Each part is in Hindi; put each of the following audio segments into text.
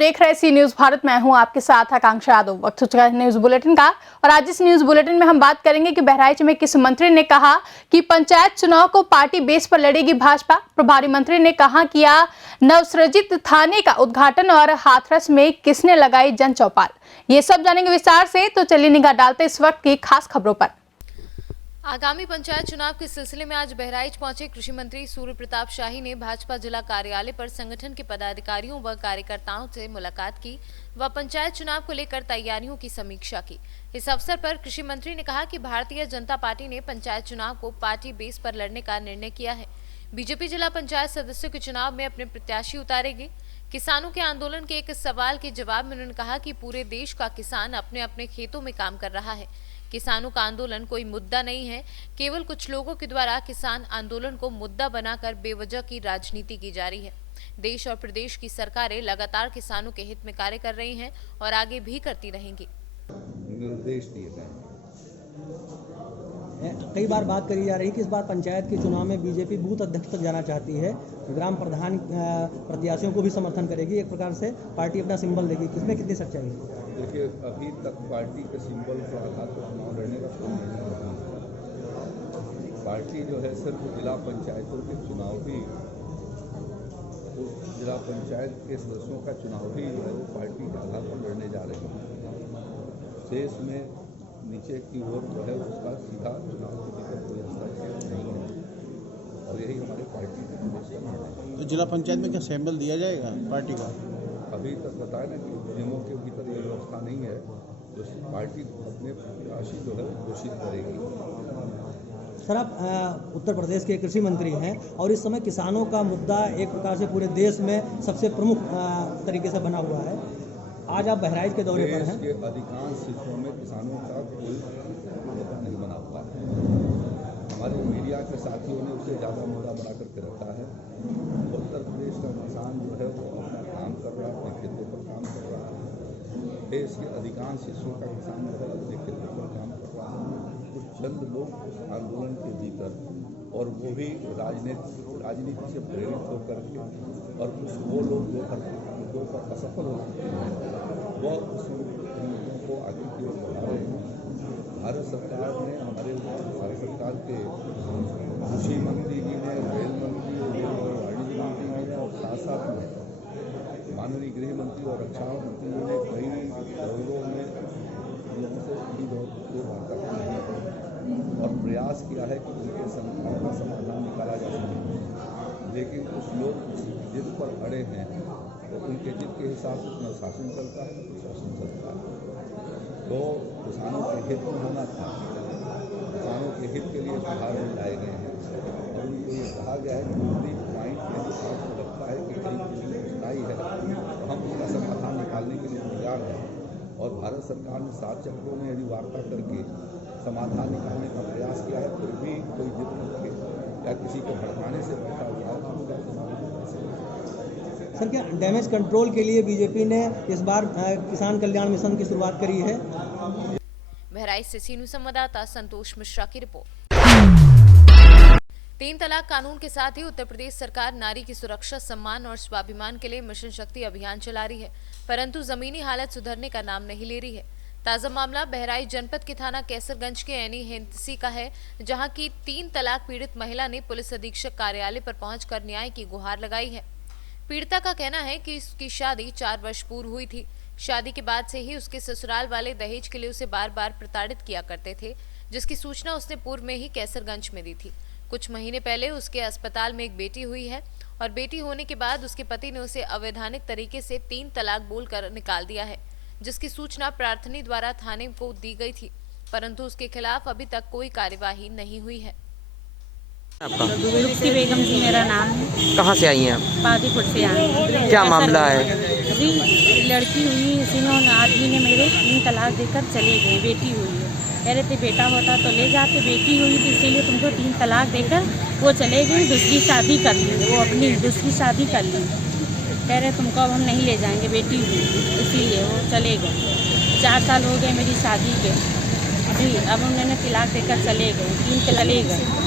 देख रहे सी न्यूज भारत। मैं हूं आपके साथ आकांक्षा यादव। वक्त हो चुका है न्यूज बुलेटिन का और आज इस न्यूज बुलेटिन में हम बात करेंगे कि बहराइच में किस मंत्री ने कहा कि पंचायत चुनाव को पार्टी बेस पर लड़ेगी भाजपा। प्रभारी मंत्री ने कहा किया नवसृजित थाने का उद्घाटन और हाथरस में किसने लगाई जन चौपाल। ये सब जानेंगे विस्तार से, तो चलिए निगाह डालते इस वक्त की खास खबरों पर। आगामी पंचायत चुनाव के सिलसिले में आज बहराइच पहुंचे कृषि मंत्री सूर्य प्रताप शाही ने भाजपा जिला कार्यालय पर संगठन के पदाधिकारियों व कार्यकर्ताओं से मुलाकात की व पंचायत चुनाव को लेकर तैयारियों की समीक्षा की। इस अवसर पर कृषि मंत्री ने कहा कि भारतीय जनता पार्टी ने पंचायत चुनाव को पार्टी बेस पर लड़ने का निर्णय किया है। बीजेपी जिला पंचायत सदस्यों के चुनाव में अपने प्रत्याशी उतारेगी। किसानों के आंदोलन के एक सवाल के जवाब में उन्होंने कहा कि पूरे देश का किसान अपने अपने खेतों में काम कर रहा है। किसानों का आंदोलन कोई मुद्दा नहीं है, केवल कुछ लोगों के द्वारा किसान आंदोलन को मुद्दा बनाकर बेवजह की राजनीति की जा रही है। देश और प्रदेश की सरकारें लगातार किसानों के हित में कार्य कर रही हैं और आगे भी करती रहेंगी। निर्देश दिए गए। कई बार बात करी जा रही है कि इस बार पंचायत के चुनाव में बीजेपी बूथ अध्यक्ष तक जाना चाहती है, ग्राम प्रधान प्रत्याशियों को भी समर्थन करेगी, एक प्रकार से पार्टी अपना सिंबल देगी। किसमें कितनी सच्चाई है? देखिए, अभी तक पार्टी के सिंबल पर आधार पर चुनाव लड़ने का कोई निर्णय नहीं है। पार्टी जो है सिर्फ जिला पंचायतों के चुनाव ही, उस जिला पंचायत के सदस्यों का चुनाव ही जो है वो पार्टी के आधार पर लड़ने जा रही है। देश में नीचे की ओर जो है उसका सीधा चुनाव के भीतर कोई हस्तक्षेप नहीं है और यही हमारे पार्टी के प्रदेश का निर्णय है। तो जिला पंचायत में क्या सैंबल दिया जाएगा पार्टी का? अभी तक बताया ना कि नियमों के भीतर ये व्यवस्था नहीं है, तो पार्टी अपने प्रत्याशी जो है घोषित करेगी। सर, आप उत्तर प्रदेश के कृषि मंत्री हैं और इस समय किसानों का मुद्दा एक प्रकार से पूरे देश में सबसे प्रमुख तरीके से बना हुआ है। आज आप बहराइच के दौरे पर हैं। देश के अधिकांश हिस्सों में किसानों का कोई मुद्दा नहीं बना हुआ है। हमारे मीडिया के साथियों ने उसे ज़्यादा मुद्दा बना करके रखा है। उत्तर प्रदेश का किसान जो है वो अपना काम कर रहा है, अपने खेतों पर काम कर रहा है। देश के अधिकांश हिस्सों का किसान जो है अपने खेतों पर काम कर रहा है। कुछ चंद लोग उस आंदोलन के भीतर, और वो भी राजनीति से प्रेरित होकर के, और कुछ वो लोग जो हर मुद्दों पर असफल हो चुके हैं वह उस मुद्दों को आगे की ओर बढ़ा रहे हैं। भारत सरकार ने, हमारे भारत सरकार के कृषि मंत्री जी ने, रेल मंत्री ने, वाणिज्य मंत्री ने और साथ साथ में माननीय गृह मंत्री और रक्षा मंत्री ने कई दौरों में लोगों से वार्ता की और प्रयास किया है कि उनके समस्याओं का समाधान निकाला जा सके। लेकिन कुछ लोग जिद पर अड़े हैं, तो उनके जिद के हिसाब से न शासन चलता है न प्रशासन चलता है। तो किसानों के हित में होना था, किसानों के हित के लिए सुधार लाए गए हैं और उनको ये कहा गया है कि पूरी पॉइंट यदि आपको लगता है कि कहीं किसी कठिनाई है तो हम उसका समाधान निकालने के लिए तैयार हैं। और भारत सरकार ने 7 चक्रों में यदि वार्ता करके समाधान निकालने का प्रयास किया है, फिर भी कोई जिद करके या किसी को भड़काने से बैठा हुआ है तो उनका समाधान कैसे? सर, क्या डैमेज कंट्रोल के लिए बीजेपी ने इस बार किसान कल्याण मिशन की शुरुआत करी है? बहराइच से सीनू संवाददाता संतोष मिश्रा की रिपोर्ट। 3 तलाक कानून के साथ ही उत्तर प्रदेश सरकार नारी की सुरक्षा, सम्मान और स्वाभिमान के लिए मिशन शक्ति अभियान चला रही है, परंतु जमीनी हालत सुधरने का नाम नहीं ले रही है। ताजा मामला बहराइच जनपद के थाना कैसरगंज के एनी हेंतसी का है, जहां की 3 तलाक पीड़ित महिला ने पुलिस अधीक्षक कार्यालय पर पहुंचकर न्याय की गुहार लगाई है। पीड़िता का कहना है कि उसकी शादी 4 वर्ष पूर्व हुई थी। शादी के बाद से ही उसके ससुराल वाले दहेज के लिए उसे बार बार प्रताड़ित किया करते थे, जिसकी सूचना उसने पूर्व में ही कैसरगंज में दी थी। कुछ महीने पहले उसके अस्पताल में एक बेटी हुई है और बेटी होने के बाद उसके पति ने उसे अवैधानिक तरीके से 3 तलाक बोलकर निकाल दिया है, जिसकी सूचना प्रार्थनी द्वारा थाने को दी गई थी, परंतु उसके खिलाफ अभी तक कोई कार्यवाही नहीं हुई है। आपका लुप्ती बेगम जी मेरा नाम है। कहाँ से आई हैं आप? पादीपुर से आई हूँ। क्या मामला है? जी, लड़की हुई, इन्होंने आदमी ने मेरे 3 तलाक देकर चले गए। बेटी हुई है, कह रहे थे बेटा होता तो ले जाते, बेटी हुई थी इसीलिए तुमको 3 तलाक देकर वो चले गए। दूसरी शादी कर ली, वो अपनी दूसरी शादी कर ली। कह रहे तुमको अब हम नहीं ले जाएंगे, बेटी हुई इसीलिए वो चले गए। 4 साल हो गए मेरी शादी के। जी, अब उन्होंने तलाक देकर चले गए, 3 चले गए।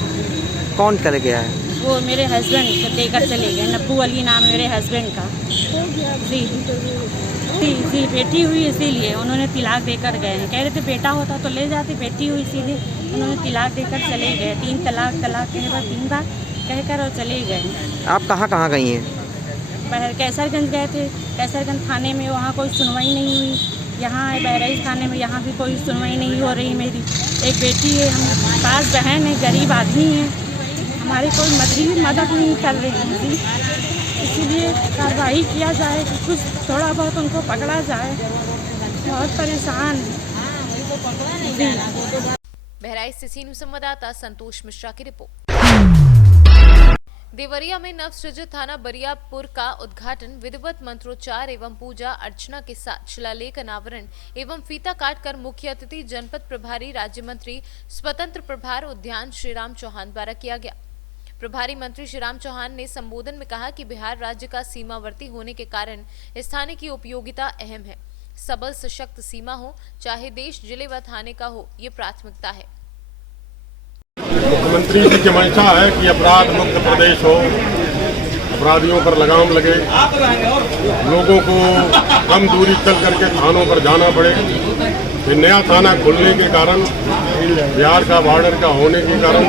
कौन कर गया है? वो मेरे हस्बैंड देकर चले गए। नब्बू अली नाम मेरे हस्बैंड का। जी बेटी हुई इसीलिए उन्होंने तिलाक देकर गए हैं। कह रहे थे बेटा होता तो ले जाते, बेटी हुई इसीलिए उन्होंने तिलाक देकर चले गए। 3 तलाक कहे बार 3 बार कहकर और चले गए। आप कहाँ गई हैं? कैसरगंज गए थे, कैसरगंज थाने में, वहाँ कोई सुनवाई नहीं हुई। यहाँ बहराइच थाने में, यहाँ भी कोई सुनवाई नहीं हो रही। मेरी एक बेटी है, हम 5 बहन है, गरीब आदमी है, हमारी कोई मदद नहीं कर रही है जी। इसीलिए कार्रवाई किया जाए कि कुछ थोड़ा बहुत उनको पकड़ा जाए। बहुत परेशान जी। बहराइच से सीनू संवाददाता संतोष मिश्रा की रिपोर्ट। देवरिया में नवसृजित थाना बरियापुर का उद्घाटन विधिवत मंत्रोच्चार एवं पूजा अर्चना के साथ शिलालेख, अनावरण एवं फीता काटकर मुख्य अतिथि जनपद प्रभारी राज्य मंत्री स्वतंत्र प्रभार उद्यान श्रीराम चौहान द्वारा किया गया। प्रभारी मंत्री श्रीराम चौहान ने संबोधन में कहा कि बिहार राज्य का सीमावर्ती होने के कारण स्थान की उपयोगिता अहम है। सबल सशक्त सीमा हो, चाहे देश जिले व थाने का हो, ये प्राथमिकता है। मुख्यमंत्री जी की मंशा है कि अपराध मुक्त प्रदेश हो, अपराधियों पर लगाम लगे, लोगों को कम दूरी चल करके थानों पर जाना पड़े। ये नया थाना खुलने के कारण, बिहार का बॉर्डर का होने के कारण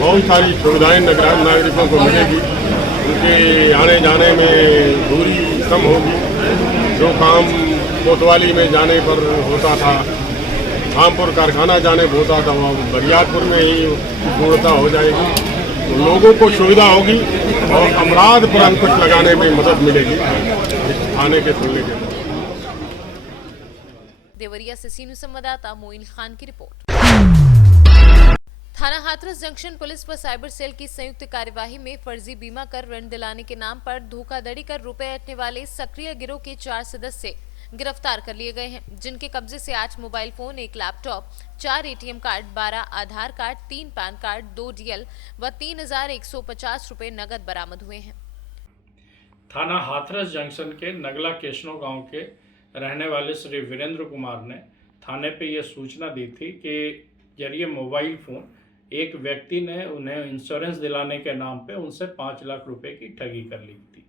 बहुत सारी सुविधाएं नागरिकों को मिलेगी। उनके आने जाने में दूरी कम होगी। जो काम कोतवाली में जाने पर होता था, रामपुर कारखाना जाने होता था, वहाँ बरियारपुर में ही पूर्णता हो जाएगी। तो लोगों को सुविधा होगी और अपराध पर अंकुश लगाने में मदद मिलेगी इस थाने के खुलने के बाद। देवरिया से सीनू संवाददाता मोइन खान की रिपोर्ट। थाना हाथरस जंक्शन पुलिस व साइबर सेल की संयुक्त कार्यवाही में फर्जी बीमा कर ऋण दिलाने के नाम पर धोखाधड़ी कर रुपए ऐंठने वाले सक्रिय गिरोह के 4 सदस्य गिरफ्तार कर लिए गए हैं, जिनके कब्जे से 8 mobile phone, 1 laptop, 4 ATM card, 12 आधार कार्ड, 3 पैन कार्ड, 2 डीएल व 3150 रुपए नगद बरामद हुए हैं। थाना हाथरस जंक्शन के नगला केशनो गांव के रहने वाले श्री वीरेंद्र कुमार ने थाने पे यह सूचना दी थी कि जरिए मोबाइल फोन एक व्यक्ति ने उन्हें इंश्योरेंस दिलाने के नाम पे उनसे 5 लाख रुपए की ठगी कर ली थी।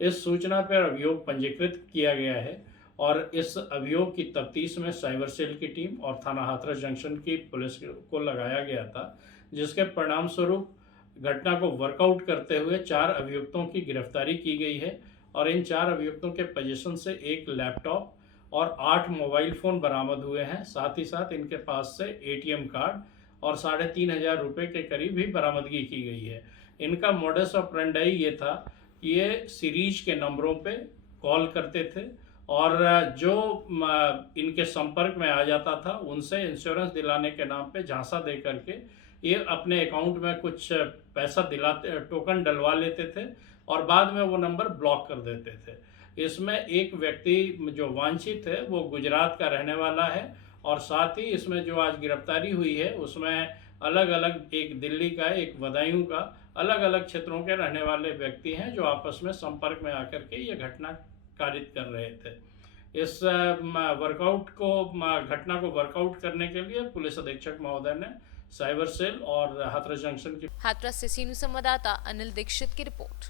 इस सूचना पर अभियोग पंजीकृत किया गया है और इस अभियोग की तफ्तीश में साइबर सेल की टीम और थाना हाथरस जंक्शन की पुलिस को लगाया गया था, जिसके परिणाम स्वरूप घटना को वर्कआउट करते हुए 4 अभियुक्तों की गिरफ्तारी की गई है और इन 4 अभियुक्तों के पोजीशन से 1 लैपटॉप और 8 मोबाइल फ़ोन बरामद हुए हैं। साथ ही साथ इनके पास से एटीएम कार्ड और 3,500 रुपये के करीब भी बरामदगी की गई है। इनका मोडस ऑपरेंडाई ये था कि ये सीरीज के नंबरों पे कॉल करते थे और जो इनके संपर्क में आ जाता था उनसे इंश्योरेंस दिलाने के नाम पे झांसा दे करके ये अपने अकाउंट में कुछ पैसा टोकन डलवा लेते थे और बाद में वो नंबर ब्लॉक कर देते थे। इसमें एक व्यक्ति जो वांछित है वो गुजरात का रहने वाला है और साथ ही इसमें जो आज गिरफ्तारी हुई है उसमें अलग अलग, एक दिल्ली का, एक बदायूं का, अलग अलग क्षेत्रों के रहने वाले व्यक्ति हैं जो आपस में संपर्क में आकर के ये घटना कारित कर रहे थे। इस घटना को वर्कआउट करने के लिए पुलिस अधीक्षक महोदय ने साइबर सेल और हाथरस जंक्शन की हाथरस से सीनू संवाददाता अनिल दीक्षित की रिपोर्ट।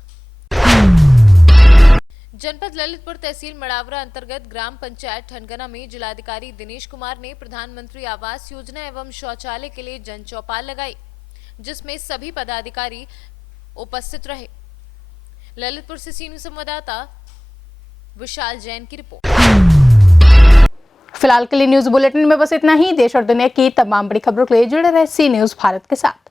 जनपद ललितपुर तहसील मड़ावरा अंतर्गत ग्राम पंचायत ठनगना में जिलाधिकारी दिनेश कुमार ने प्रधानमंत्री आवास योजना एवं शौचालय के लिए जन चौपाल लगाई, जिसमें सभी पदाधिकारी उपस्थित रहे। ललितपुर से सीनू संवाददाता विशाल जैन की रिपोर्ट। फिलहाल के लिए न्यूज बुलेटिन में बस इतना ही। देश और दुनिया की तमाम बड़ी खबरों के लिए जुड़े रहे सी न्यूज भारत के साथ।